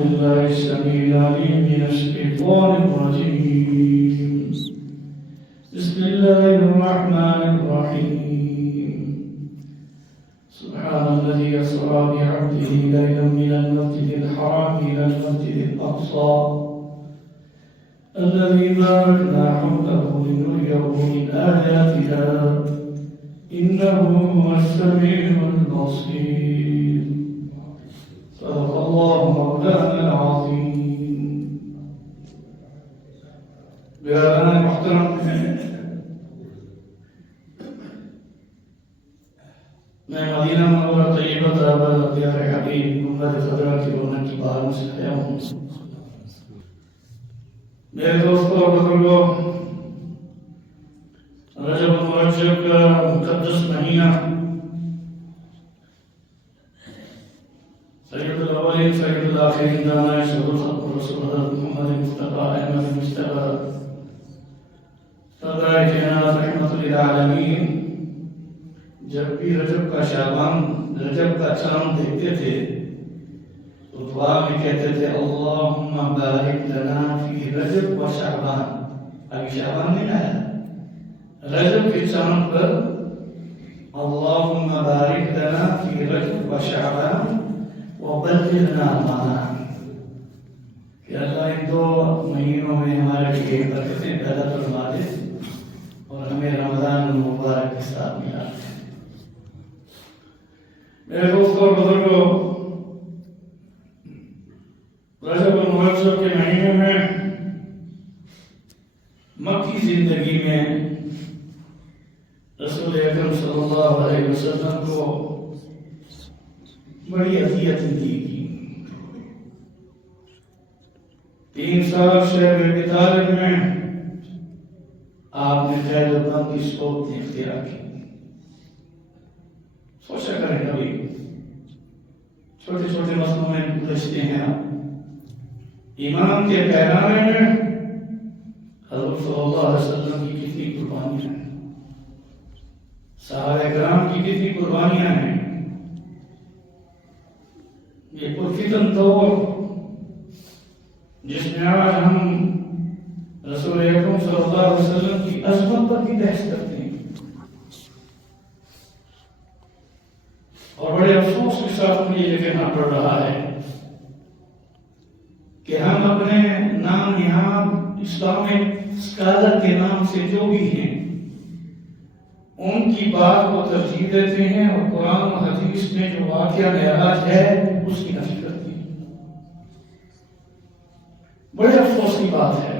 بالله السميع العليم من الشيطان الرجيم. بسم الله الرحمن الرحيم. سبحان الذي أسرى بعبده ليلا من المسجد الحرام إلى المسجد الأقصى الذي باركنا حوله لنريه من آياتنا إنه هو السميع البصير. صدق الله مولانا العظيم. برادران محترم، میں مدینہ منورہ طیبہ طیبہ دیار حبیب گنبد خضرا کی رونق کی بہاروں سے آیا ہوں. میرے دوستوں اور بزرگوں، رجب المرجب کا مقدس مہینہ سید الاولین سید الاخرین دانائے شہد الخلق رسول حضرت محمد مصطفیٰ احمد مصطفیٰ صدر جنات رحمت للعالمین جب بھی رجب کا شعبان رجب کا چاند دیکھتے تھے تو دعا میں کہتے تھے اللہم بارک لنا فی رجب و شعبان. ابھی شعبان نہیں آیا، رجب کے چاند پر اللہم بارک لنا فی رجب و شعبان وبلغنا رمضان، کہ اللہ ان دو مہینوں میں ہمارے لیے برکتیں پیدا فرما دے اور ہمیں رمضان المبارک کے ساتھ ملا دے. میرے دوستوں اور بزرگوں، رجب المرجب کے مہینے میں مکی زندگی میں رسول اکرم صلی اللہ علیہ وسلم کو بڑی اذیت دی گئی. 3 سال شہر ابی طالب میں آپ نے قید و بند کی صورت اختیار کی. سوچا کریں کبھی چھوٹے چھوٹے مسئلوں میں گزرتے ہیں آپ. ایمان کے پیرانے میں حضرت صلی اللہ علیہ وسلم کی کتنی قربانیاں ہیں، صحابہ کرام کی کتنی قربانیاں ہیں. یہ پرفتن دور جس میں آج ہم رسول اکرم صلی اللہ علیہ وسلم کی عظمت پر بھی بحث کرتے ہیں اور بڑے افسوس کے ساتھ مجھے یہ کہنا پڑ رہا ہے کہ ہم اپنے نام نہاد اسلامک اسکالر کے نام سے جو بھی ہیں ان کی بات کو ترجیح دیتے ہیں اور قرآن و حدیث میں جو واقعہ معراج ہے اس کی نفی کرتے ہیں. بڑے افسوس کی بات ہے.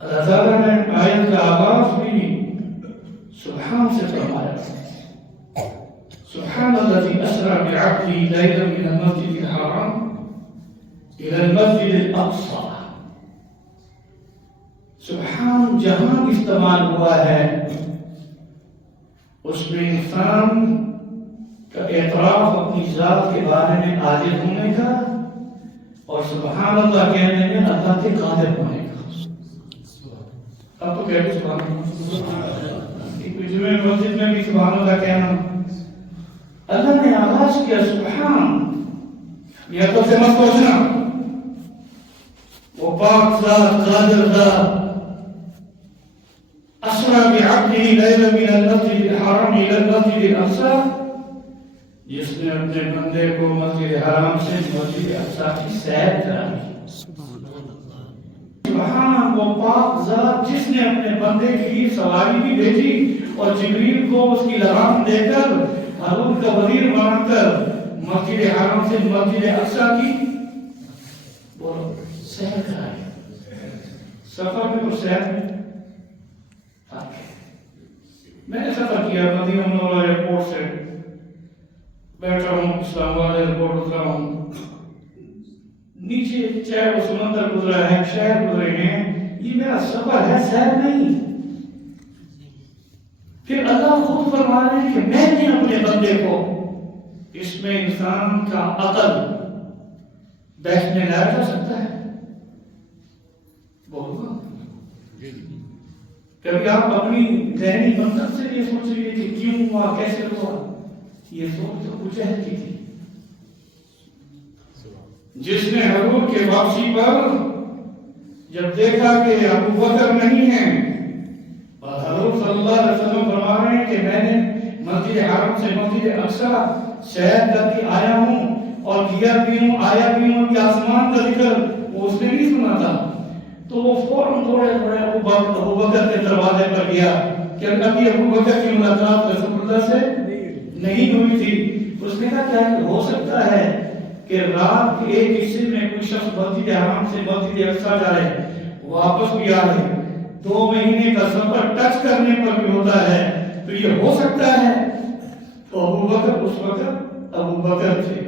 اللہ تعالیٰ نے آیت کا آغاز بھی سبحان سے فرمایا. سبحان الذی اسری بعبدہ لیلا من المسجد الحرام الى المسجد الاقصى. سبحان جہاں استعمال ہوا ہے اس میں انسان کا اعتراف اپنی ذات کے بارے میں عاجز ہونے کا اور سبحان اللہ کہنے میں اللہ کے قادر ہونے کا. اب تو کہتے سبحان اللہ، جمعہ مسجد میں بھی سبحان اللہ کہنا. اللہ نے آغاز کیا سبحان، یہ تو سے مت سوچنا وہ پاک ذات قادر ذات اسری بعبدہ لیلا من المسجد الحرام الى المسجد الاقصى، جس نے اپنے بندے کو مسجد حرام سے مسجد اقصی کی سیر کرائی. سبحان وہ پاک ذات جس نے اپنے بندے کی سواری بھی بھیجی اور جبریل کو اس کی لگام دے کر ہارون کا وزیر بنا کر مسجد حرام سے مسجد اقصی کی سیر کرائی. سفر میں تو سیر میں میں نے سفر کیا مدینہ منورہ ایئرپورٹ سے بیٹھا ہوں، اسلام آباد ایئرپورٹ اترا ہوں. نیچے چاہے وہ سمندر گزرا ہے، شہر گزرے ہیں، یہ میرا سفر ہے، سیر نہیں. پھر اللہ خود فرما رہے ہیں کہ میں نے اپنے بندے کو، اس میں انسان کا عقل بحث میں لایا جا سکتا ہے. بہت کبھی آپ اپنی ذہنی منطق سے یہ سوچ رہے کہ کیوں ہوا، کیسے ہوا، یہ سوچ تو کچھ ہے کی تھی. جس نے حضور کے واپسی پر جب دیکھا کہ ابو بکر نہیں ہے، اور حضور صلی اللہ علیہ وسلم فرما رہے ہیں کہ میں نے مسجد حرم سے مسجد اقصی سیر کر کے آیا ہوں اور گیا بھی ہوں، آیا بھی ہوں، کہ آسمان کا ذکر وہ اس نے نہیں سنا تھا، تو وہ فوراً دوڑے ابو بکر کے دروازے پر گیا کہ ابھی ابو بکر کی ملاقات رسول اللہ سے نہیں ہوئی تھی۔ اس نے کہا کیا ہو سکتا ہے کہ رات کے ایک حصے میں کوئی شخص مسجد حرام سے مسجد اقصی جائے، واپس بھی آئے، 2 مہینے کا سفر ٹچ کرنے پر بھی ہوتا ہے، تو یہ ہو سکتا ہے؟ تو ابو بکر اس وقت ابو بکر تھے،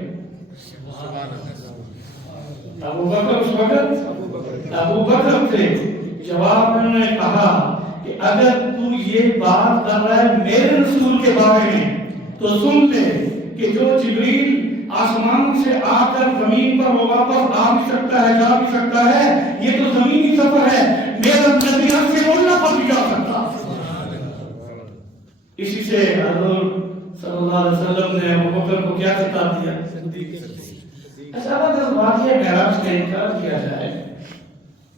ابو بکر اس وقت ابو بکر تھے۔ جواب میں نے کہا کہ اگر تو یہ بات کر رہا ہے میرے رسول کے بارے میں تو سن لے کہ جو جبریل آسمان سے آ کر زمین پر وہ واپس آ بھی سکتا ہے، جا بھی سکتا ہے، یہ تو زمینی سفر ہے، میرا نبی ہم سے بولنا پر بھی جا سکتا۔ اسی سے حضور صلی اللہ علیہ وسلم نے ابو بکر کو کیا خطاب دیا؟ ایسا اگر واقعہ معراج کا انکار کیا جائے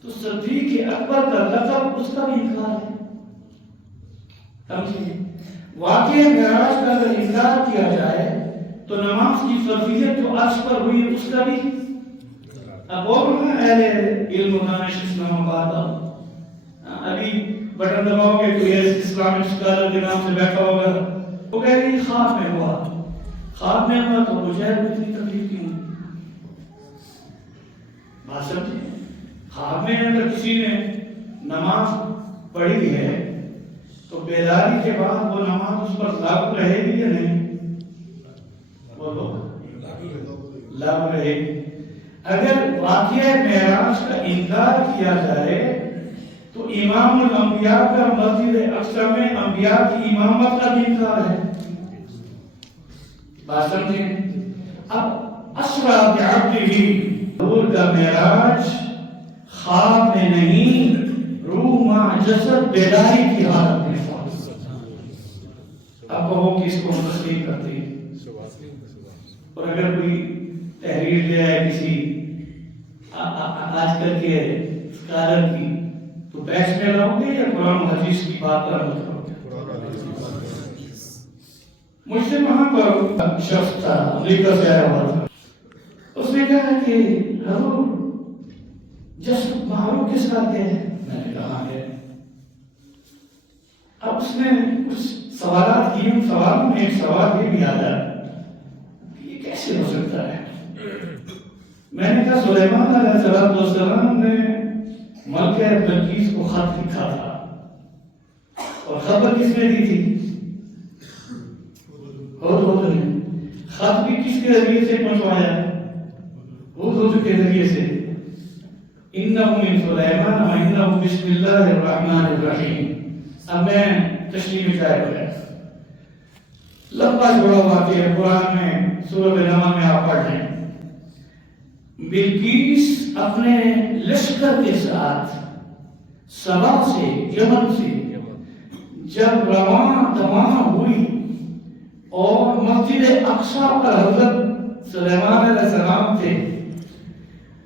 تو صدیق اکبر کا لقب اس کا بھی انکار ہے۔ سمجھیے، واقعہ معراج کا اگر انکار کیا جائے تو نماز کی فرضیت جو عرش پر ہوئی اس کا بھی، اب اور اہل علم و دانش اسلام آباد ابھی بٹن دباؤ گے تو یہ اسلامک اسکالر کے نام سے بیٹھا ہوگا، وہ کہہ رہی خواب میں ہوا، خواب میں ہوا تو مجھے اتنی تکلیف کیوں؟ بات سمجھے، خواب میں اگر کسی نے نماز پڑھی ہے تو بیداری کے بعد وہ نماز اس پر لاگو رہے گی یا نہیں؟ بولو، لاگو رہے گی۔ اگر واقعہ معراج کا انکار کیا جائے تو امام الانبیاء کا مسجد اقصی میں انبیاء کی امامت کا بھی انکار ہے۔ بات سمجھیں، اب اسریٰ بعبدہ، حضور کا معراج خواب میں نہیں، روح مع جسد بیداری کی حالت میں۔ اب کہو کہ اس کو تسلیم کرتے ہیں، اور اگر کوئی تحریر لے آئے کسی آج کل کے اسکالر کی تو بحث میں لاؤ گے یا قرآن و حدیث کی بات پر عمل کرو گے؟ مجھ سے وہاں پر شخص تھا، امریکہ سے آیا ہوا تھا، اس نے کہا کہ حضور جسد محروم کس بات کے ہے؟ میں نے کہا ہے۔ اب اس نے کچھ سوالات کیے، ان سوالوں میں ایک سوال یہ بھی آیا کہ یہ کیسے ہو سکتا ہے؟ میں نے کہا سلیمان علیہ السلام نے ملکہ بلقیس کو خط لکھا تھا، اور خبر کس نے دی تھی؟ ہدہد نے۔ خط بھی کس کے ذریعے سے پہنچوایا؟ ہدہد کے ذریعے سے۔ انہ من سلیمان و انہ بسم اللہ الرحمن الرحیم۔ اب میں تشریح میں جائے بغیر لمبا جوڑا واقعہ قرآن میں سورۃ نمل میں آپ پڑھ لیں۔ بلقیس اپنے لشکر کے ساتھ سبا سے، یمن سے جب رواں دواں ہوئی اور مسجد اقصی پر حضرت سلیمان علیہ السلام تھے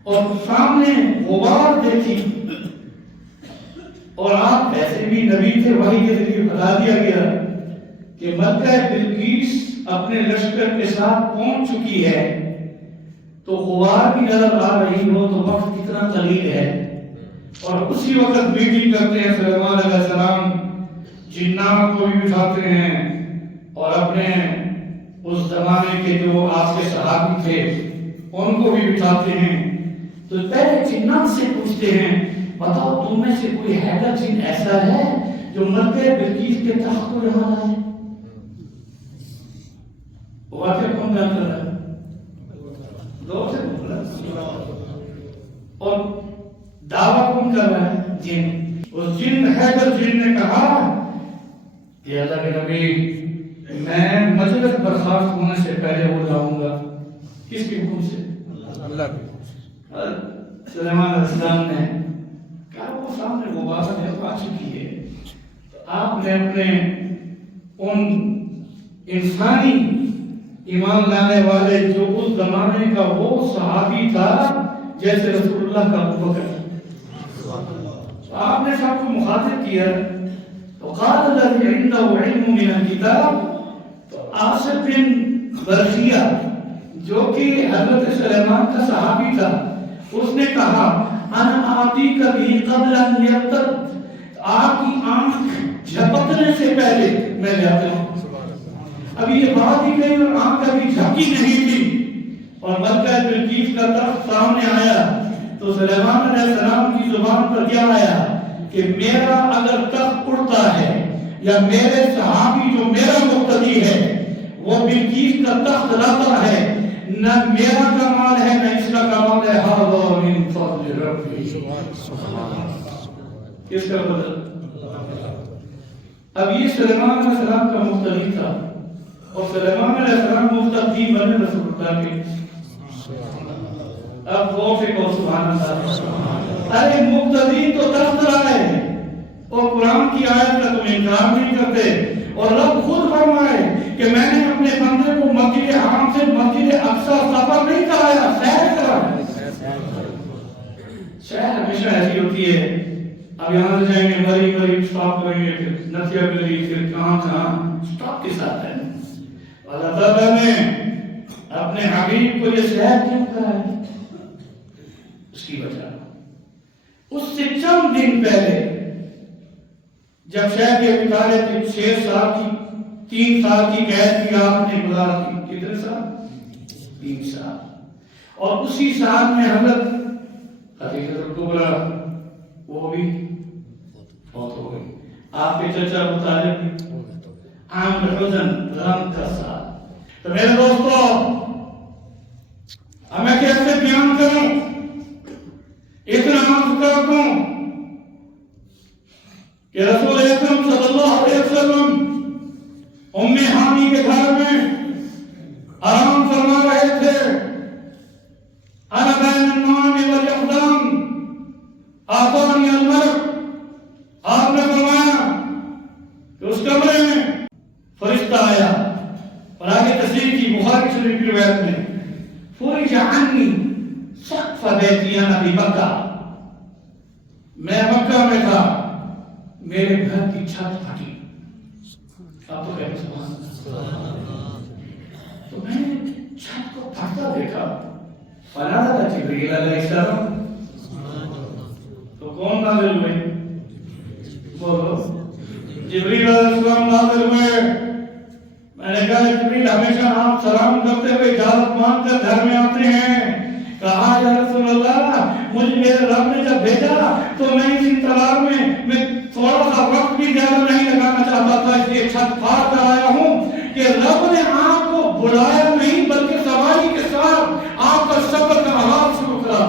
اور سامنے غبار دیکھی، اور آپ ایسے بھی نبی تھے، وحی کے ذریعے بتا دیا گیا کہ ملکہ بلقیس اپنے لشکر کے ساتھ پہنچ چکی ہے، تو غبار بھی نظر آ رہی ہو تو وقت کتنا قلیل ہے، اور اسی وقت میٹنگ کرتے ہیں سلیمان علیہ السلام، جنات کو بھی بٹھاتے ہیں اور اپنے اس زمانے کے جو آپ کے صحابی تھے ان کو بھی بٹھاتے ہیں، تو پہلے جنات سے پوچھتے ہیں بتاؤ تم میں سے کوئی حیدر جن ایسا ہے جو ملکہ بلقیس کے تخت کو یہاں لائے؟ واقعہ کون بیان کر رہا ہے؟ دو سے بول رہا ہے، اور دعویٰ کون کر رہا ہے؟ جن۔ اس جن حیدر جن نے کہا کہ اللہ کے نبی میں مجلس برخاست ہونے سے پہلے وہ لاؤں گا۔ کس کے حکم سے؟ اللہ کے حکم سے۔ سلیمان علیہ السلام نے کہا وہ سامنے وہ بات آ چکی ہے، آپ نے اپنے ان انسانی ایمان لانے والے جو اس زمانے کا وہ صحابی تھا جیسے رسول اللہ کا ابو بکر. آپ نے سب کو مخاطب کیا تو قال الذي عنده علم من الكتاب. تو عاصف بن برخیہ جو کہ حضرت سلیمان کا صحابی تھا اس نے کہا انا آتیک بھی قبل ان یرتد. آپ کی آنکھ جھپکنے سے پہلے میں لے آتا ہوں. ابھی یہ بات ہی نہیں اور آنکھ ابھی جھپکی نہیں تھی اور ملکہ بلقیس کا تخت سامنے آیا تو سلیمان علیہ السلام کی زبان پر کیا آیا کہ میرا اگر تخت اڑتا ہے یا میرے صحابی جو میرا مقتدی ہے وہ بلقیس کا تخت لاتا ہے نہ میرا کمال ہے نہ اس کا کمال ہے. ھذا من فضل ربی. کس کا بدل؟ اب یہ سلیمان علیہ السلام کا مقتدی تھا اور سلیمان علیہ السلام مقتدی بنے رسول اللہ کے. اب وہ فکر سبحان اللہ. ارے مقتدی تو تخت رہا ہے اور قرآن کی آیت کا تم انکار نہیں کرتے اور رب خود فرمائے کہ میں نے اپنے بندے کو مسجد حرام سے مسجد اقصی سفر نہیں کرایا سیر کرایا. سیر ہمیشہ ایسی ہوتی ہے. اب یہاں سے جائیں گے مری مری سٹاپ کریں گے پھر نتیہ گلی پھر کہاں سٹاپ کے ساتھ ہے. اللہ تعالیٰ نے اپنے حبیب کو یہ سیر کیوں کرایا؟ اس کی وجہ اس سے چند دن پہلے جب شیخ ابی طالب کی 6 سال کی 3 سال کی قید کی آپ نے گزار دی. کتنے سال؟ 3 سال. اور اسی سال میں حضرت خدیجہ الکبریٰ وہ بھی فوت ہو گئی. آپ کے چچا ابو طالب عام الحزن غم کا سال. تو میرے دوستو ہمیں کیسے بیان کروں اتنا عرض کر دوں کہ رسول اکرم صلی اللہ علیہ وسلم ام ہانی کے گھر میں آرام فرما رہے تھے. انا بین النوم والاقدام آتانی الملک. آپ نے فرمایا کہ اس کمرے میں فرشتہ آیا اور آگے تصریح کی بخاری شریف کی روایت میں فرج عنی سقف بیتی انا بمکہ. میں مکہ میں تھا میرے گھر کی چھت پھٹی. آپ تو کہتے سبحان اللہ. تو میں نے چھت کو پھٹتا دیکھا. فنادى جبريل علیہ السلام. تو کون نازل ہوئے؟ بولو. جبریل علیہ السلام نازل ہوئے. میں نے کہا جبریل ہمیشہ آپ سلام کرتے ہوئے اجازت مانگ کر گھر میں آتے ہیں. کہا یا رسول اللہ مجھے میرے رب نے جب بھیجا تو میں اس انتظار میں تھوڑا سا وقت بھی زیادہ نہیں لگانا چاہتا تھا اس لیے چھت پھاڑ کر آیا ہوں کہ رب نے آپ کو بلایا نہیں بلکہ سواری کے ساتھ آپ کا سفر کا آغاز شروع کرا.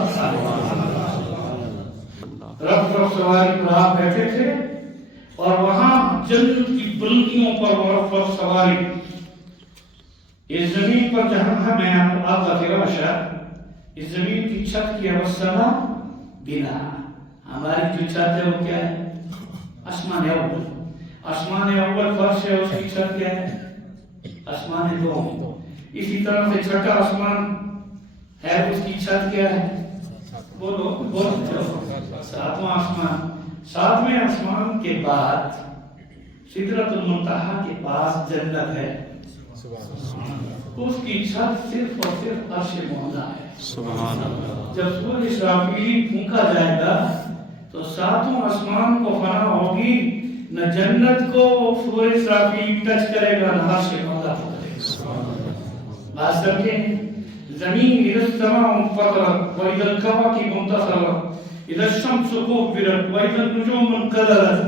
رب سواری پر آپ بیٹھے تھے اور وہاں جنت کی بلندیوں پر سواری. اس زمین پر جہاں میں آپ کا فراش ہے اس زمین کی چھت کی والسماء بنا. ہماری جو چھت ہے وہ کیا ہے؟ آسمان اول. آسمان اول فرش ہے اس کی چھت کیا ہے؟ آسمان دوم. اسی طرح سے چھٹا آسمان ہے اس کی چھت کیا ہے؟ بولو بولو. 7واں آسمان. 7ویں آسمان کے بعد سدرۃ المنتہا کے پاس جنت ہے. اس کی چھت صرف اور صرف عرش مولا ہے. سبحان اللہ. جب سورج اسرافیل پھونکا جائے گا تو 7واں آسمان کو فنا ہوگی. نہ جنت کو سورج اسرافیل ٹچ کرے گا نہ عرش مولا کو کرے گا. بات سمجھیں. زمین اذا السماء انفطرت واذا الكواكب انتثرت اذا الشمس كورت واذا النجوم انكدرت.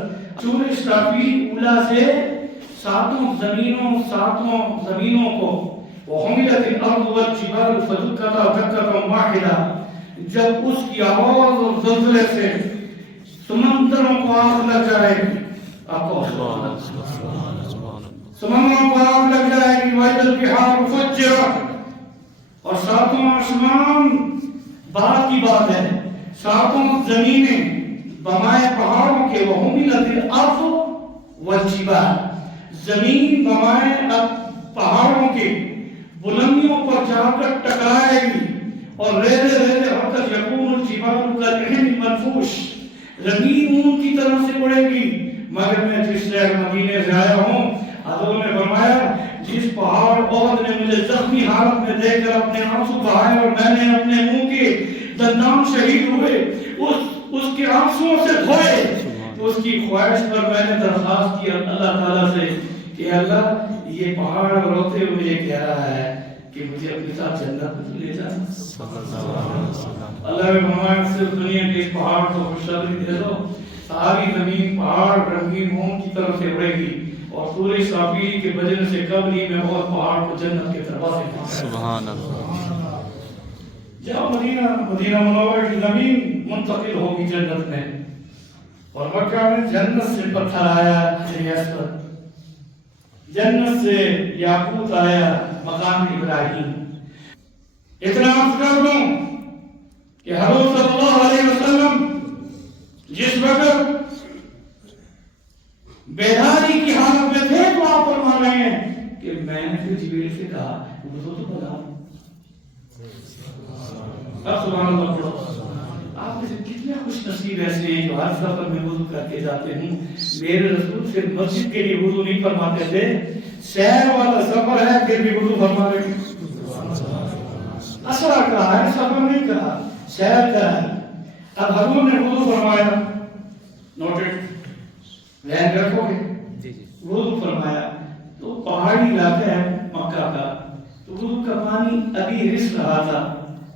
سورج اسرافیل اولا سے 7 زمینوں کو وحملت الارض والجبال فدكتا دكة واحدة. جب اس کی آواز اور زلزلے سے سمندروں کو آگ لگ جائے گی. سمندروں کو آگ لگ جائے گی. وإذا البحار فجرت. اور 7واں آسمان بات کی بات ہے. 7 زمینیں بمائے پہاڑوں کے وحملت الارض والجبال. زمین بمائے پہاڑوں کے بلندیوں پر جا کر ٹکرائے گی اور ریزے ریزے حتى يكون الجبال كالعهن المنفوش، زمین اون کی طرف سے اڑے گی۔ مگر میں جس شہر مدینے سے آیا ہوں، حضور نے فرمایا جس پہاڑ عہد نے مجھے زخمی حالت میں دیکھ کر اپنے آنسو بہائے اور میں نے اپنے منہ کے دندان شہید ہوئے اس کے آنسوں سے دھوئے، تو اس کی خواہش پر میں نے درخواست کی اللہ تعالیٰ سے کہ اللہ یہ پہاڑ روتے ہوئے مجھے کہہ رہا ہے کہ مجھے اپنے ساتھ جنت میں لے جا۔ اللہ نے فرمایا صرف دنیا کے اس پہاڑ کو خوشخبری دے دو، ساری زمین پہاڑ رنگین موم کی طرف سے اڑے گی اور سورج صافی کے بجنے سے قبل ہی میں اور پہاڑ کو جنت کے دروازے پہنچا۔ سبحان اللہ۔ جب مدینہ منورہ کی زمین منتقل ہوگی جنت میں، اور مکہ میں جنت سے پتھر آیا پر، جنت سے یاقوت آیا مقام ابراہیم۔ اتنا عرض کر دوں کہ حضور صلی اللہ علیہ وسلم جس وقت بیداری کی حالت میں تھے تو آپ فرما رہے ہیں کہ میں نے پھر جبریل سے کہا وضو تو بتا۔ اب سبحان اللہ پڑھو۔ آپ میں سے کتنے خوش نصیب ایسے ہیں جو ہر سفر میں وضو کر کے جاتے ہوں۔ میرے رسول صرف مسجد کے لیے وضو نہیں فرماتے تھے، سیر والا سفر ہے پھر بھی وضو فرما رہے ہیں۔ اسرا کہا ہے، سفر نہیں کہا، سیر کہا ہے۔ اب حضور نے وضو فرمایا، نوٹڈ ذہن رکھو گے، وضو فرمایا تو پہاڑی علاقہ ہے مکہ کا، تو وضو کا پانی ابھی رس رہا تھا۔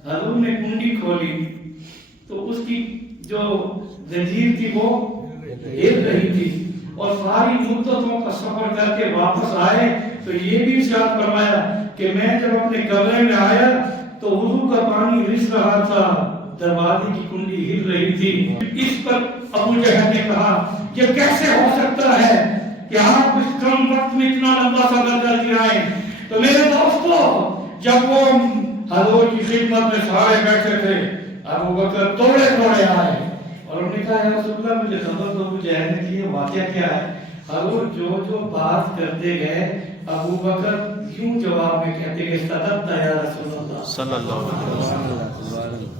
حضور نے کنڈی کھولی تو اس کی جو زنجیر تھی وہ ہل رہی تھی، اور ساری مدتوں کا سفر کر کے واپس آئے تو یہ بھی ارشاد فرمایا کہ میں جب اپنے کمرے میں آیا تو وضو کا پانی رس رہا تھا، دروازے کی کنڈی ہل رہی تھی۔ اس پر ابو جہل نے کہا یہ کیسے ہو سکتا ہے کہ آپ اس کم وقت میں اتنا لمبا سفر کر کے آئے؟ تو میرے دوستو، جب وہ حضور کی خدمت میں سارے بیٹھے تھے، ابو بکر توڑے توڑے آئے اور انہوں نے کہا یا رسول اللہ مجھے خبر دو ابو جہل نے کی واقعہ کیا ہے؟ حضور جو بات کرتے گئے ابو بکر یوں جواب میں کہتے کہ صدقت یا رسول اللہ صلی اللہ علیہ وسلم۔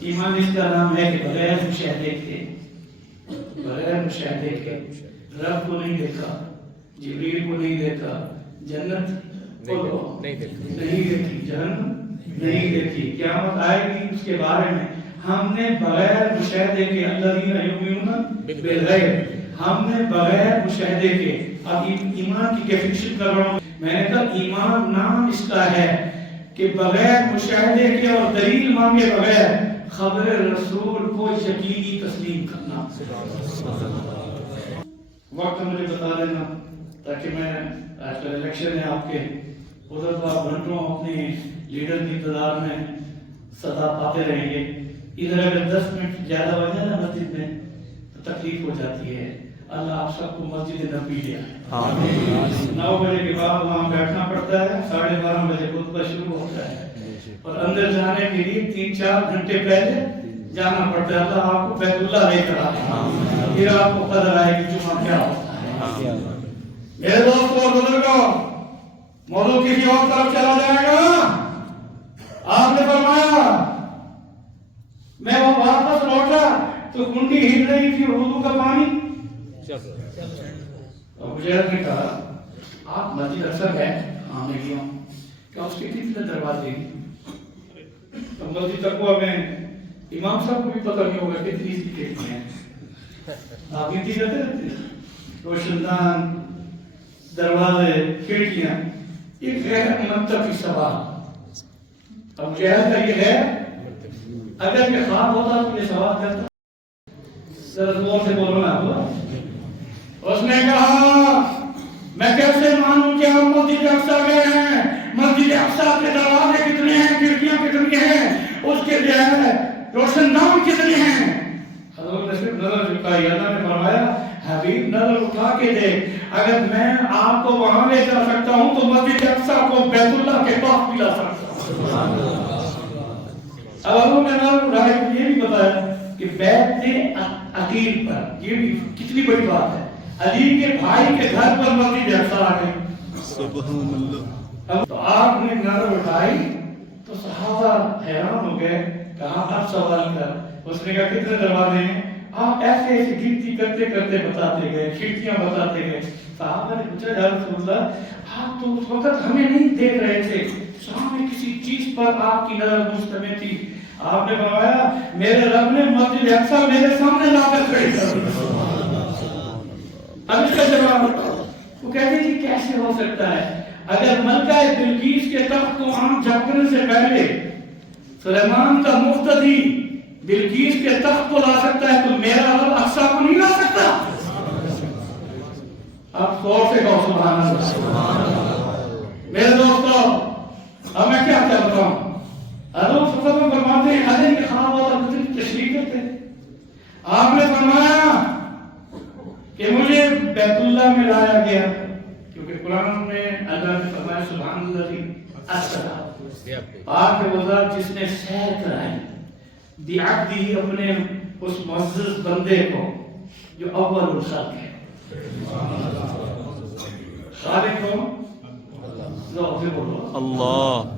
ایمان اس کا نام ہے کہ بغیر مشاہدے کے، بغیر مشاہدے کے رب کو نہیں دیکھا، جبریل کو نہیں دیکھا، جنت کو نہیں دیکھی، جہنم نہیں دیکھی، قیامت آئے گی اس کے بارے میں ہم نے بغیر مشاہدے کے الذین یؤمنون بالغیب، ہم نے بغیر مشاہدے کے، اب ایمان کی ڈیفینیشن کر رہا ہوں میں نے کہا ایمان نام اس کا ہے کہ بغیر مشاہدے کے اور دلیل مانگے بغیر خبر رسول کو یقینی تسلیم کرنا۔ وقت مجھے بتا دینا تاکہ میں آج کل الیکشن ہے آپ کے، ادھر تو آپ گھنٹوں اپنے لیڈر کے انتظار میں صدا پاتے رہیں گے، ادھر اگر 10 منٹ زیادہ ہو جائے نا مسجد میں تو تکلیف ہو جاتی ہے۔ اللہ آپ سب کو مسجد نبی لے آئے۔ 9 بجے کے بعد وہاں بیٹھنا پڑتا ہے، 12:30 بجے خطبہ شروع ہوتا ہے، اور اندر جانے کے لیے 3-4 گھنٹے پہلے جانا پڑتا ہے۔ اللہ آپ کو بیت اللہ لے کر آئے، پھر آپ کو قدر آئے گی جمعہ کیا ہوتا ہے۔ میرے دوستوں اور بزرگوں، موضوع کسی اور طرف چلا جائے گا۔ آپ نے فرمایا میں وہ واپس لوٹا تو کنڈی ہل رہی تھی، وضو کا پانی اور مجاہد نے کہا آپ مسجد اکثر گئے؟ ہاں میں گیا ہوں۔ کیا اس کے کتنے دروازے؟ تو مسجد تقویٰ میں امام صاحب کو بھی پتہ نہیں ہوگا کتنی اس کی کھڑکیاں ہیں، آپ گنتی کرتے رہتے ہیں، روشن دان، دروازے، کھڑکیاں، یہ غیر منطقی سوال۔ اب مجاہد کا یہ ہے اگر یہ خواب ہوتا تو یہ سوال کرتا، ذرا زور سے بولو نا آپ۔ اس نے کہا میں کیسے مانوں کہ ہم مسجد اقصی گئے ہیں؟ مسجد اقصی کے دروازے کتنے ہیں، کھڑکیاں کتنی ہیں، اس کے جو ہے روشن دان کتنے ہیں؟ حضرت نے صرف نظر جھکائی۔ اللہ نے فرمایا حبیب نظر اٹھا کے دیکھ، اگر میں آپ کو وہاں لے جا سکتا ہوں تو مسجد اقصی کو بیت اللہ کے پاس بھی لا سکتا ہوں۔ اب حضور نے نظر اٹھائی تو یہ بھی بتایا کہ بیت عقیل پر، یہ بھی کتنی بڑی بات ہے، علی کے بھائی کے گھر پر مسجد اقصی آ گئی۔ سبحان اللہ۔ اب تو آپ نے نظر اٹھائی تو صحابہ حیران ہو گئے، کہاں اب سوال کر؟ اس نے کہا کتنے دروازے ہیں؟ آپ ایسے ایسے گنتی کرتے کرتے بتاتے گئے، کھڑکیاں بتاتے گئے۔ صحابہ نے پوچھا یا رسول اللہ آپ تو اس وقت ہمیں نہیں دیکھ رہے تھے، سامنے کسی چیز پر آپ کی نظر مشتمل تھی۔ آپ نے فرمایا میرے رب نے مسجد اقصی میرے سامنے لا کر کھڑی کر دی۔ اب اس کا جواب وہ کہتے جی کیسے ہو سکتا ہے؟ اگر ملکہ بلقیس کے تخت کو عام جھپکنے سے پہلے سلیمان کا مقتدی بلقیس کے تخت کو لا سکتا ہے تو میرا رب اقصی کو نہیں لا سکتا؟ اب زور سے کہو سبحان اللہ۔ میرے دوستو اب میں کیا کہتا ہوں، حضور صلی اللہ علیہ وسلم فرماتے ہیں حضرت کے خواب اور تشریف کرتے، آپ نے فرمایا کہ مجھے بیت اللہ میں لایا گیا، کیونکہ قرآن میں اللہ نے فرمایا سبحان اللہ اسرا، پاک ہے وہ ذات جس نے سیر کرائی بعبدہ اپنے اس معزز بندے کو جو اول الخلق ہے۔ خالق کو ذوق سے بولو اللہ،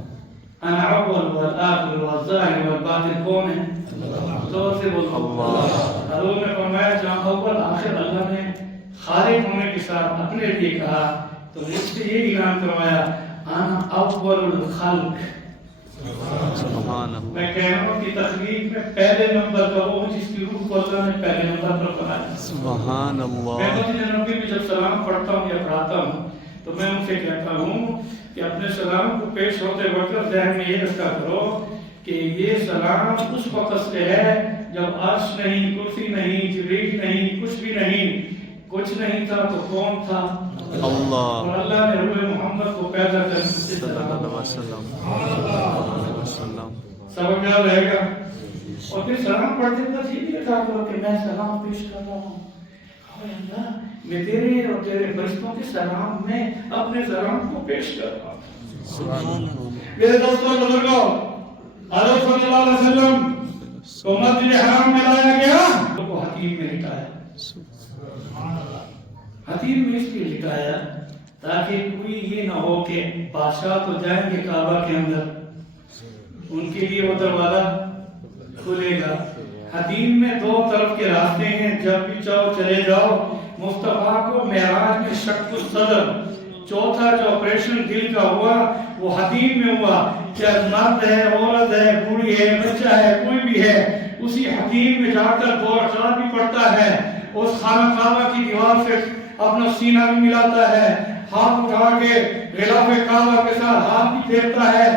انا اول والآخر والظاہر والباطن، کون ہے؟ ذوق سے بولو اللہ۔ حضور نے فرمایا جہاں اول آخر اللہ نے خالق ہونے کے ساتھ اپنے لیے کہا تو مجھ سے یہ اعلان کروایا انا اول الخلق، میں کہنوں کی تخلیق میں پہلے نمبر کا وہ جس کی روح کو اللہ نے پہلے نمبر پر بنایا۔ سبحان اللہ۔ میں مسجد نبوی میں جب سلام پڑھتا ہوں یا پڑھاتا ہوں تو میں ان سے کہتا ہوں کہ اپنے سلام کو پیش ہوتے وقت ذہن میں یہ رکھا کرو کہ یہ سلام اس وقت سے ہے جب عرش نہیں، کرسی نہیں، جبریل نہیں، کچھ بھی نہیں، کچھ نہیں تھا تو کون تھا؟ اللہ۔ اور اللہ نے روح محمد کو پیدا کر صلی اللہ علیہ وسلم سبق یاد رہے گا۔ اور پھر سلام پڑھتے وقت یہ بھی رکھا کرو کہ میں سلام پیش کر رہا ہوں، اے اللہ میں تیرے اور تیرے فرشتوں کے سلام میں اپنے سلام کو پیش کر رہا ہوں۔ میرے دوستوں بزرگوں، حضرت صلی اللہ علیہ وسلم کو مسجد حرام میں لایا گیا تو وہ حتیم میں لٹایا۔ حتیم میں اس لیے لٹایا تاکہ کوئی یہ نہ ہو کہ بادشاہ تو جائیں گے کعبہ کے اندر، ان کے لیے وہ دروازہ کھلے گا۔ حتیم میں دو طرف کے راستے ہیں، جب بھی چاہو چلے جاؤ۔ مصطفیٰ کو معراج میں شق الصدر، چوتھا جو آپریشن دل کا ہوا وہ حتیم میں ہوا، چاہے مرد ہے، عورت ہے، بوڑھی ہے، بچہ ہے، کوئی بھی ہے، اسی حتیم میں جا کر دو رکعات بھی پڑھتا ہے، اس خانہ کعبہ کی دیوار سے اپنا سینہ بھی ملاتا ہے، ہاتھ اٹھا کے غلاف کعبہ کے ساتھ ہاتھ بھی پھیرتا ہے۔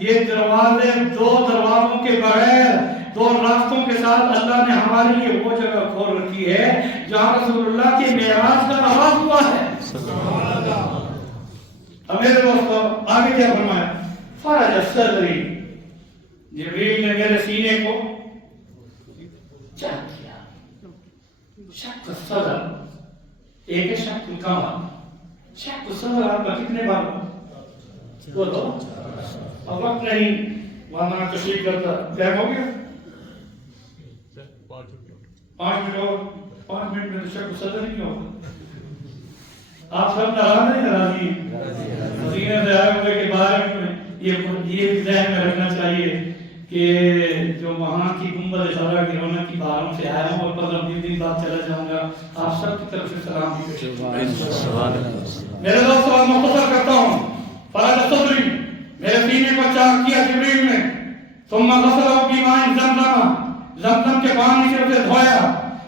یہ دروازے دو دروازوں کے بغیر، دو راستوں کے ساتھ اللہ نے ہمارے لیے وہ جگہ کھول رکھی ہے جہاں رسول اللہ کے معراج کا آغاز ہوا ہے۔ اب میرے دوستو آگے کیا فرمایا؟ فرج صدری، جبریل نے میرے سینے کو چک کیا۔ شق الصدر ایک ہے شق القمر، شق الصدر آپ کا کتنے بار وہ دو؟ اب وقت نہیں ورنہ تشریح کرتا، ٹائم ہو گیا 5 منٹ اور 5 منٹ میں تو شک صدر نہیں ہوگا۔ آپ سب ناراض نہیں ناراضی مدینے سے آئے ہوئے کے بارے میں یہ ذہن میں رکھنا چاہیے کہ جو وہاں کی گنبد خضرا کی رونق کی باروں سے آیا ہوں اور 15-20 دن بعد چلا جاؤں گا، آپ سب کی طرف سے سلام بھی پیش کرتا ہوں۔ میرے دوستو آج مختصر کرتا ہوں۔ فرج صدری، میرے سینے کو چاک کیا جبریل نے، ثم غسلہ بماء زمزم، زمزم کے پانی سے اسے دھویا،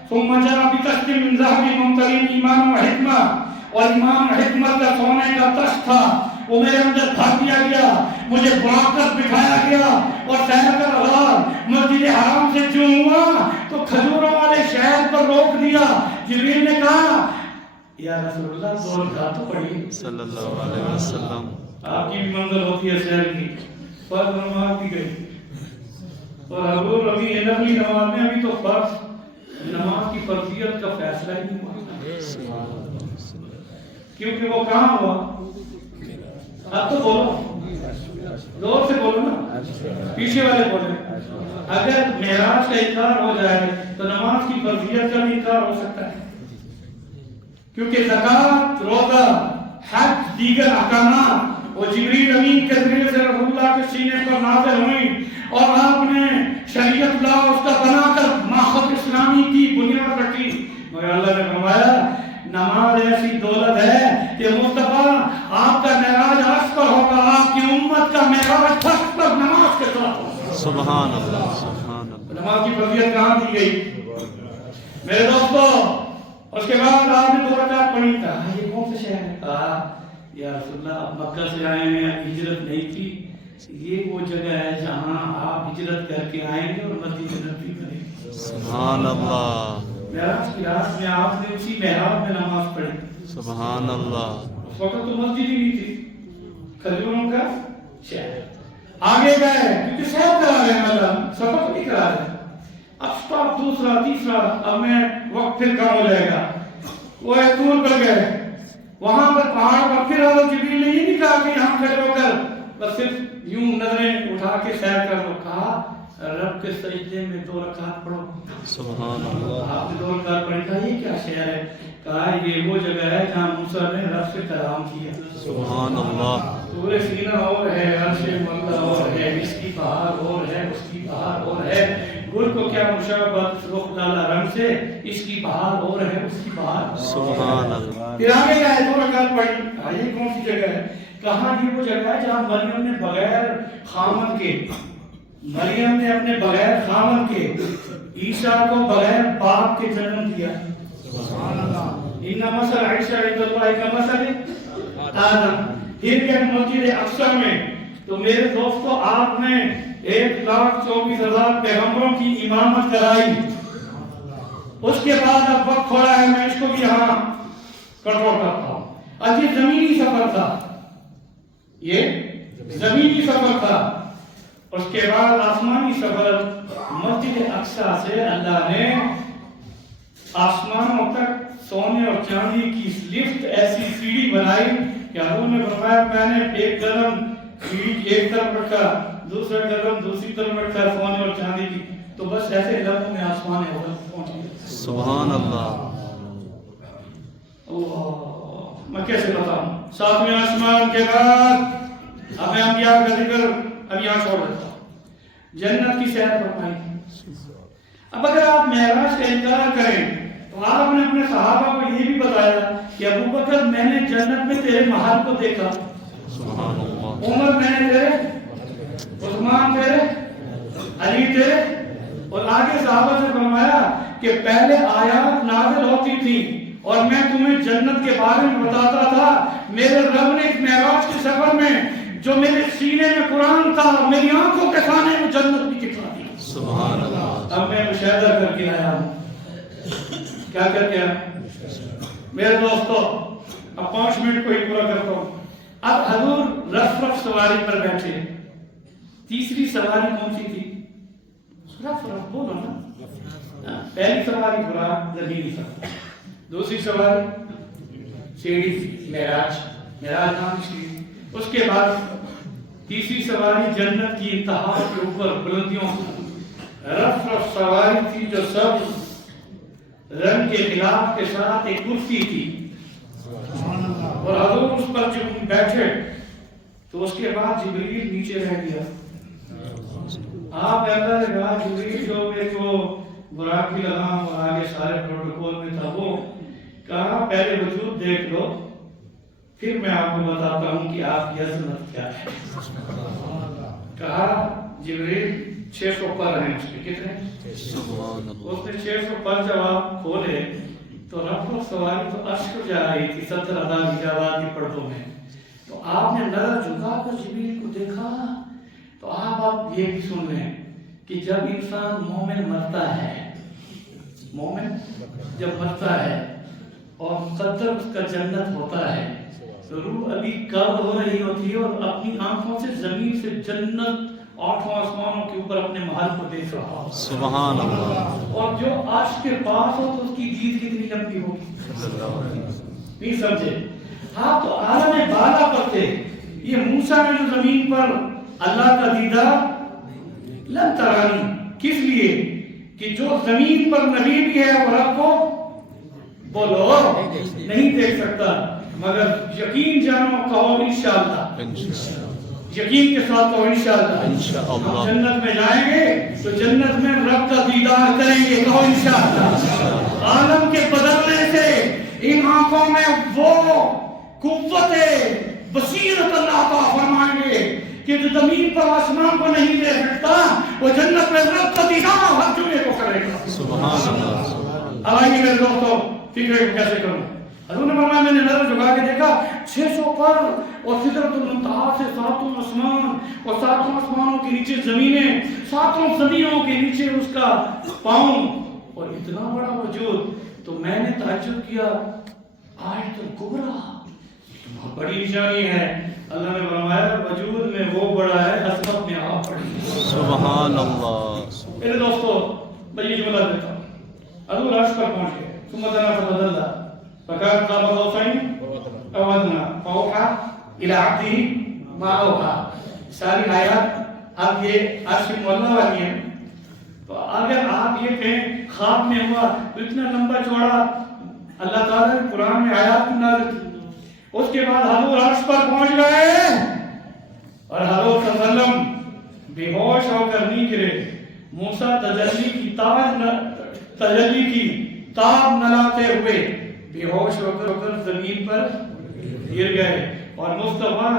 ثم جاء بتشت من ذهب ممتلئ ایمان و حکمہ، اور ایمان و حکمت کا سونے کا تشت تھا، وہ میرے اندر بھر دیا گیا، مجھے بڑھا کر بٹھایا گیا اور سہر کر مسجد حرام سے جو ہوا تو کھجوروں والے شہر پر روک دیا۔ جبریل نے کہا یا رسول اللہ 2 رکعت پڑھی صلی اللہ علیہ وسلم۔ آپ کی بھی منزل ہوتی ہے سیر کی، فرض نماز بھی گئی اور حضور ابھی یہ نفلی نماز میں ابھی تو فرض نماز کی فرضیت کا فیصلہ ہی نہیں ہوا، کیونکہ وہ کہاں ہوا؟ اب تو بولو، زور سے بولو نا، پیچھے والے بولے۔ اگر معراج کا انکار ہو جائے تو نماز کی فرضیت کا بھی انکار ہو سکتا ہے، کیونکہ زکوٰۃ، روزہ، حج، دیگر احکامات وہ جبریل امین کے ذریعے سے رسول اللہ کے سینے پر نازل ہوئی اور آپ نے شریعت لا اس کا بنا کر ماحول اسلامی کی بنیاد رکھی. مگر اللہ نے فرمایا نماز ایسی دولت ہے کہ مصطفیٰ آپ کا معراج عرش پر ہوگا، آپ کی امت کا معراج فرش پر نماز کے ساتھ ہوگا. سبحان اللہ سبحان اللہ. نماز کی فضیلت کہاں دی گئی میرے دوستو؟ اس کے بعد آپ نے 2 رکعت پڑھی. کہا یہ کون سا شہر ہے؟ کہا یا رسول اللہ آپ مکہ سے آئے ہیں، ہجرت نہیں کی، یہ وہ جگہ ہے جہاں آپ ہجرت کر کے آئیں گے اور مسجد نبوی کریں گے. سبحان اللہ. معراج کی رات میں آپ نے اسی محراب میں نماز پڑھی. سبحان اللہ. اس وقت تو مسجد ہی نہیں تھی، کھجوروں کا شہر. آگے گئے کیونکہ سفر کرا رہے ہیں، اللہ سفر نہیں کرا رہے. اب سٹاپ دوسرا تیسرا، اب میں وقت پھر کم ہو جائے گا. وہ طور پر گئے، وہاں پر پہاڑ پر پھر حضرت جبریل نے یہ نہیں کہا کہ یہاں کھڑے ہو کر بس صرف یوں نظریں اٹھا کے سیر کر لو. کہا رب کے سجدے میں 2 رکعت پڑھو. سبحان اللہ. آپ نے 2 رکعت پڑھی. کہا یہ کیا شہر ہے؟ کہا یہ وہ جگہ ہے جہاں موسیٰ نے رب سے کلام کیا. سبحان اللہ. پورے سینہ اور ہے، عرش ملہ اور ہے، اس کی بہار اور ہے، اس کی بہار اور ہے. گل کو کیا مشابہت رخ ڈالا رنگ سے، اس کی بہار اور ہے، اس کی بہار. سبحان اللہ. پھر آگے گئے 2 رکعت پڑھی. یہ کون سی جگہ ہے؟ کہاں یہ وہ جگہ ہے جہاں مریم نے بغیر خامن کے، مریم نے اپنے بغیر خامن کے عیسیٰ کو بغیر باپ کے جنم دیا. سبحان اللہ. ان مثل عیسیٰ عند اللہ کمثل آدم. پھر گئے مسجد اقصی میں. تو میرے دوستو آپ نے 1,24,000 پیغمبروں کی امامت کرائی. اس کے بعد اب وقت تھوڑا ہے، میں اس کو بھی یہاں کنٹرول کرتا ہوں. اب یہ زمینی سفر تھا، یہ زمینی سفر تھا. اس کے بعد آسمانی سفر. مسجد اقصی سے اللہ نے آسمانوں تک سونے اور چاندی کی لفٹ ایسی سیڑھی بنائی کہ حضور نے فرمایا میں نے ایک قدم سیڑھی ایک طرف رکھا، دوسرا قدم دوسری طرف رکھا سونے اور چاندی کی، تو بس ایسے لمحوں میں آسمان پہنچ گیا. سبحان اللہ. میں کیسے بتاؤں؟ 7ویں آسمان کے بعد اب میں انبیاء کا ذکر اب یہاں چھوڑ دیتا ہوں. جنت کی سیر فرمائی. اب اگر آپ معراج کا انکار کریں تو آپ نے اپنے صحابہ کو یہ بھی بتایا کہ ابو بکر میں نے جنت میں تیرے محل کو دیکھا، سبحان اللہ. عمر میں نے تیرے، عثمان تیرے، علی تیرے. اور آگے صحابہ سے فرمایا کہ پہلے آیات نازل ہوتی تھی اور میں تمہیں جنت کے بارے میں بتاتا تھا. میرے رب نے اس معراج کے سفر میں جو میرے سینے میں قرآن تھا میری آنکھوں کے سامنے میں جنت بھی دکھا دی. سبحان اللہ. اب میں مشاہدہ کر کے آیا ہوں. کیا کر کے آیا میرے دوستو؟ اب 5 منٹ کو ہی پورا کرتا ہوں. اب حضور رف سواری پر بیٹھے. تیسری سواری کون سی تھی؟ رف بولو نا. پہلی سواری براق زمینی سفر، دوسری سواری سیڑھی تھی، معراج نام کی سیڑھی. اس کے بعد تیسری سواری جنت کی انتہا کے اوپر بلندیوں. رف سواری تھی جو سب رنگ کے خلاف کے ساتھ ایک کرسی تھی اور حضور اس پر جب بیٹھے تو اس کے بعد جبریل نیچے رہ گیا. آپ اللہ نے کہا جبریل جو میرے کو براق بھی لگا اور آگے سارے پروٹوکول میں تھا، وہ کہا پہلے وجود دیکھ لو پھر میں آپ کو بتاتا ہوں کہ آپ کی عظمت کیا ہے. کہا جبریل 600 پر ہیں. اس کے کتنے؟ اس نے 600 پر جب آپ کھولے تو رب سواری تو عرش کو جا رہی تھی 70,000 حجابات کی پردوں میں. تو آپ نے نظر جھکا کر جبریل کو دیکھا. تو آپ یہ بھی سن لیں کہ جب انسان مومن مرتا ہے، مومن جب مرتا ہے اور مقدر اس کا جنت ہوتا ہے تو روح ابھی قبض ہو رہی ہوتی ہے اور اپنی آنکھوں سے زمین سے جنت 8 آسمانوں کے اوپر اپنے محل کو دیکھ رہا ہو. سبحان اللہ. اور جو عرش کے پاس ہو تو اس کی دید کتنی لمبی ہوگی؟ نہیں سمجھے؟ ہاں تو عالم بالا پر تھے. یہ موسیٰ نے جو زمین پر اللہ کا دیدار لن ترانی، کس لیے کہ جو زمین پر نبی بھی ہے وہ رب کو بولو نہیں دیکھ سکتا. مگر یقین جانو کہو انشاءاللہ، یقین کے ساتھ کہو انشاءاللہ، انشاءاللہ جنت میں جائیں گے تو جنت میں رب کا دیدار کریں گے، کہو انشاءاللہ۔ عالم کے بدلنے سے ان آنکھوں میں وہ قوت بصیرت اللہ عطا فرمائیں گے کہ جو زمین پر آسمان کو نہیں دے سکتا وہ جنت میں رب کا دیدار ہر جمعے کو کرے گا۔ سبحان اللہ۔ اب آئیے میرے دوستو فکر کو کیسے کروں؟ حضور نے فرمایا میں نے نظر جھکا کے دیکھا 600 پر اور سدرۃ المنتہا سے 7 آسمان اور 7 آسمانوں کے نیچے زمینیں، 7 زمینوں کے نیچے اس کا پاؤں اور اتنا بڑا وجود۔ تو میں نے تعجب کیا آیت الکبریٰ بہت بڑی نشانی ہے۔ اللہ نے فرمایا وجود میں وہ بڑا ہے عظمت میں آپ بڑی ہے۔ سبحان اللہ۔ میرے دوستو میں یہ جملہ دیتا ہوں، حضور عرش پر پہنچ گئے، ثم دنا فتدلى فكان قاب قوسين او ادنى فاوحى الى عبده ما اوحى۔ ساری آیات اب یہ عرش مولا والی ہے، تو اگر آپ یہ کہیں خواب میں ہوا تو اتنا لمبا چوڑا اللہ تعالیٰ نے قرآن میں آیات نازل کی۔ اس کے بعد حضور عرش پر پہنچ گئے اور حضور صلی اللہ علیہ وسلم بے ہوش ہو کر نہیں گرے۔ موسیٰ تجلی کی تاب نہ لاتے ہوئے بے ہوش ہو کر زمین پر گر گئے، اور مصطفیٰ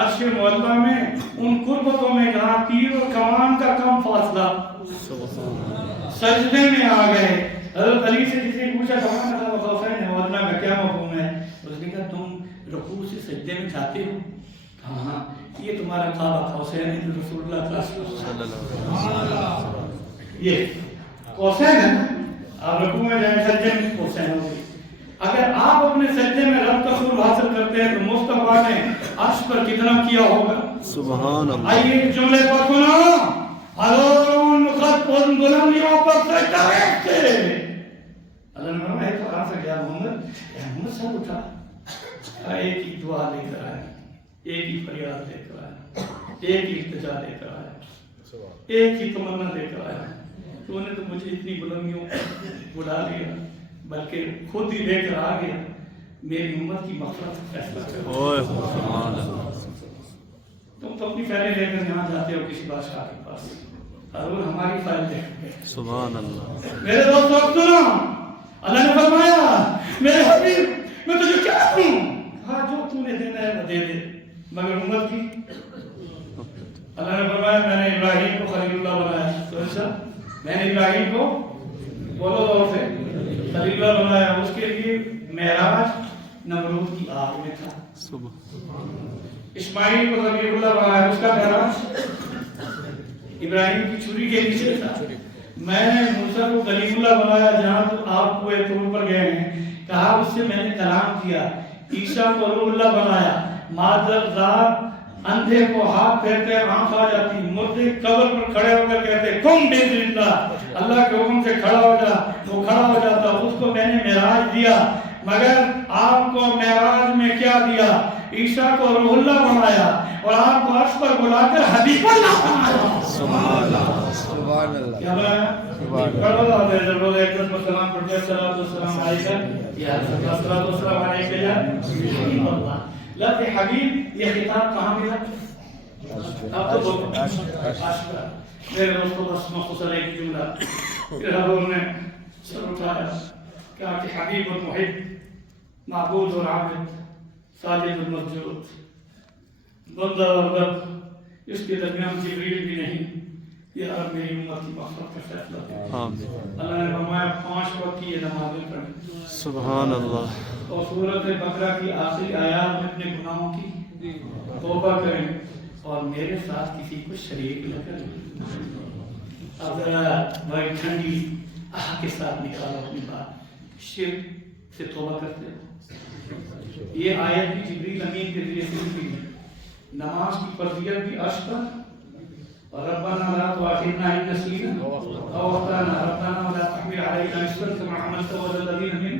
عرش معلیٰ میں ان قربتوں میں جہاں تیر اور کمان کا کم فاصلہ سجدے میں آ گئے۔ حضرت علی سے کسی نے پوچھا کمان کا خوفین ہے ودنا کا کیا مفہوم ہے؟ اس نے کہا تم رکوع سے سجدے میں جاتے ہو؟ کہا ہاں، یہ تمہارا قاب قوسین ہے جو رسول اللہ صلی اللہ علیہ وسلم یہ قوسین ہے، آپ رکوع میں جائیں سجدے میں قوسین ہوگی۔ اگر آپ اپنے سجدے میں رب کا قرب حاصل کرتے ہیں تو مصطفیٰ نے عرش پر کتنا کیا ہوگا؟ سبحان اللہ۔ آئیے جملے پر سنو، ہزاروں نخت ان بلندیوں پر سجدہ رکھتے۔ اللہ نے فرمایا ایک فقار سے کیا محمد سب اٹھا، ایک ہی دعا لے کر آئے، ایک ہی فریاد لے کر آئے، ایک ہی التجا لے کر آئے، ایک ہی تمنا لے کر آئے۔ تو نے تو مجھے اتنی بلندیوں بلا لیا بلکہ خود ہی لے کر آ گیا، میری امت کی مغفرت کا فیصلہ کرو۔ سبحان اللہ۔ تم تو اپنی فائلیں لے کر یہاں جاتے ہو کسی بادشاہ کے پاس، حضور ہماری فائل لے کر۔ سبحان اللہ۔ میرے دوستو سنو، اللہ نے فرمایا میرے حبیب میں تجھے کیا دوں؟ ہاں جو تو نے دینا ہے وہ دے دے، مگر امت کی۔ اللہ نے فرمایا میں نے ابراہیم کو خلیل اللہ بنایا، تو ایسا میں نے ابراہیم کو بولو دور سے خلیل اللہ بنایا، اس کے لیے معراج نمرود کی آگ میں تھا۔ اسماعیل کو ذبیح اللہ بنایا، اس کا معراج ابراہیم کی چھری کے نیچے تھا۔ میں نے موسیٰ کو کلیم اللہ بنایا جہاں تو آپ کوئے طور پر گئے ہیں، کہا اس سے میں نے کلام کیا۔ عیسیٰ کو روح اللہ بنایا، مادر ذات اندھے کو ہاتھ پھیرتے آنکھ آ جاتی، مردے قبر پر کھڑے ہو کر کہتے کم بِإِذْنِ اللہ، اللہ کے حکم سے کھڑا ہو جا، وہ کھڑا ہو جاتا۔ اس کو میں نے معراج دیا، مگر آپ کو معراج میں کیا دیا؟ عیسیٰ کو روح اللہ بنایا اور آپ کو عرش پر بلا کر حبیب اللہ بنایا۔ سبحان اللہ۔ سبحان اللہ۔ کیا بنایا؟ پڑھ اللہ علیہ وسلم ایک دن مسلمان پڑھتے ہیں صلاۃ والسلام علیکہ یا صلاۃ والسلام علیکہ یا حبیب اللہ۔ لفظ حبیب یہ خطاب کہاں ملا؟ آپ تو بولو عاشق۔ میرے دوستوں بس مختصر ایک جملہ، پھر حضور نے سر اٹھایا کہا کہ حبیب اور محب، معبود اور عابد، ساجد اور مسجود، بندہ اور رب، اس کے درمیان جبریل بھی نہیں۔ یہ رب میری امت کی مغفرت کا فیصلہ کرے۔ آمین۔ اللہ نے فرمایا 5 وقت کی یہ نمازیں پڑھیں۔ سبحان اللہ۔ اور سورۃ بقرہ کی آخری آیات میں اپنے گناہوں کی توبہ کریں اور میرے ساتھ کسی کو شریک نہ کریں۔ اب ذرا بڑی ٹھنڈی آہ کے ساتھ نکالو اپنی بات، شرک سے توبہ کرتے ہو۔ یہ آیت بھی جبریل امین کے ذریعے سے ہوئی ہے۔ نماز کی فرضیت بھی عرش پر، اور ربنا لا تؤاخذنا ان نسينا او اخطانا ربنا ولا تحمل علينا اصرا كما حملته على الذين من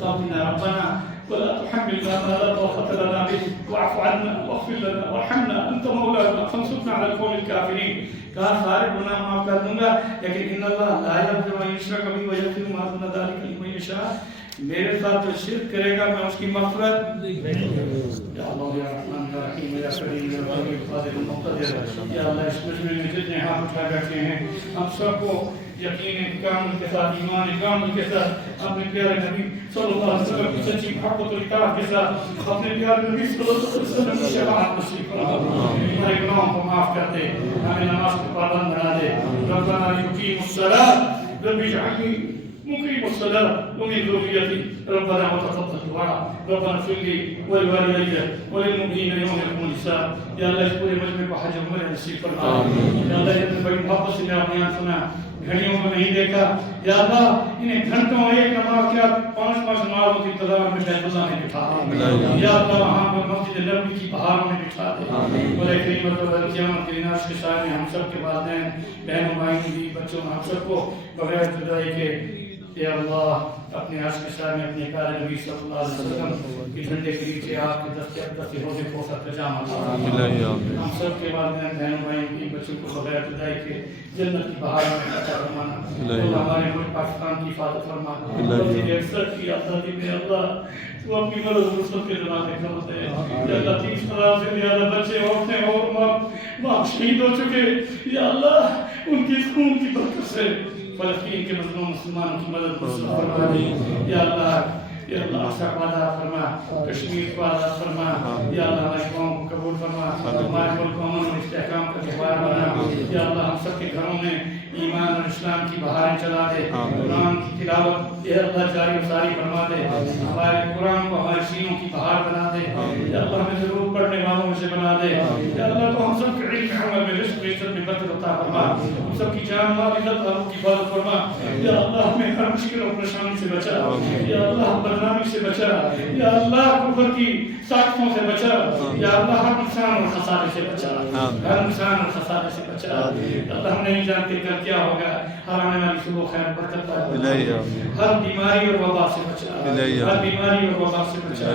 قبلنا ربنا ولا تحملنا ما لا طاقة لنا به واعف عنا واغفر لنا وارحمنا أنت مولانا فانصرنا على القوم الكافرين. کہا سارے گناہ معاف کر دوں گا لیکن ان اللہ لا یغفر ان یشرک به ویغفر ما دون ذلک لمن یشاء. میرے ساتھ جو شرک کرے گا میں اس کی مغفرت یا اللہ یا رحمان یا رحیم یا کریم یا ولی القادر المقتدر. یا اللہ اس مجمع میں جتنے ہاتھ اٹھا بیٹھے ہیں ہم سب کو یقین کامل کے ساتھ ایمان کامل کے ساتھ اپنے پیارے نبی صلی اللہ علیہ وسلم کی سچی محبت و اطاعت کے ساتھ اپنے پیارے نبی صلی اللہ علیہ وسلم کی شفاعت نصیب فرما. ہمارے گناہوں کو معاف کر دے ہمیں نماز کو پابند بنا دے. ربنا یقیم الصلاۃ رب اجعلنی مقيم الصلاة ومن ذريتي ربنا وتقبل دعاء ربنا اغفر لي ولوالدي وللمؤمنين يوم يقوم الحساب. یا اللہ اس پورے مجمع کو حج عمرہ نصیب فرما. یا اللہ اتنے بڑی محبت سے میرا بیان سنا گھڑیوں کو نہیں دیکھا. یا اللہ انہیں گھنٹوں ایک نماز کیا 5 نمازوں کی قضا میں بیت اللہ میں بٹھا. یا اللہ وہاں پر مسجد نبوی کی بہاروں میں بٹھا دے. بولے قیامت اور قیامت کے دن عرش کے سائے میں ہم سب کے والدین بہنوں بھائیوں بھی بچوں ہم سب کو بغیر جدائی کے یا اللہ اپنے عرش کے سائے میں اپنے پیارے نبی صلی اللہ علیہ وسلم کی جھنڈے کے نیچے آپ کے دست اقدس روزے کو سب جام عطا فرما. ہم سب کے والدین بہنوں بھائیوں کی بچوں کو بغیر جدائی کے جنت کی بہاروں میں عطا فرمانا. اللہ ہمارے ملک پاکستان کی حفاظت فرما. اللہ اکثر کی آزادی میں اللہ تو اپنی مرض رسل کے درانے کرتے ہیں. یا اللہ 30,000 سے زیادہ بچے عورتیں اور ماں شہید ہو چکے. یا اللہ ان کی خون کی برکت سے فلسطین کے مظلوم مسلمانوں کی مدد فرما دی. یا اللہ عشق وعدہ فرما کشمیر کو آزاد فرما. یا اللہ ہمارے قوم کو قبول فرما. ہمارے ملک کو امن و استحکام کا گہوارہ بنا. یا اللہ ہم سب کے گھروں میں ایمان اور اسلام کی بہاریں چلا دے. قرآن کی تلاوت یا اللہ جاری و ساری فرما دے. ہمارے قرآن کو ہمارے سینوں کی بہار بنا دے. یا اللہ ہمیں ضرور پڑھنے والوں میں سے بنا دے. یا اللہ تو ہم سب کے علم عمل میں رزق عزت میں برکت عطا فرما. ہم سب کی جان مال عزت اور کی حفاظت فرما. یا اللہ ہمیں ہر مشکل اور پریشانی سے بچا. یا اللہ بدنامی سے بچا. یا اللہ کفر کی ساختوں سے بچا. یا اللہ ہر نقصان اور خسارے سے بچا. ہر نقصان اور خسارے سے بچا. اللہ ہم نہیں جانتے کل کیا ہوگا. ہر آنے والی صبح خیر برکت عطا فرما. ہر بیماری اور وبا سے بچا. ہر بیماری اور وبا سے بچا.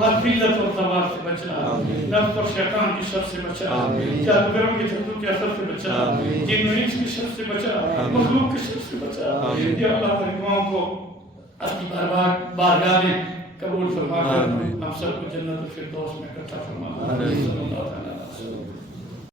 ہر ذلت اور زوال سے بچا. نفس اور شیطان کی شر سے بچا. جادوگروں کے جادو کے اثر سے بچا. جن و انس کی شر سے بچا. مخلوق کی شر سے بچا. یا اللہ ہماری دعاؤں کو اپنی بارگاہ میں قبول فرما کر ہم سب کو جنت الفردوس میں اکٹھا فرما.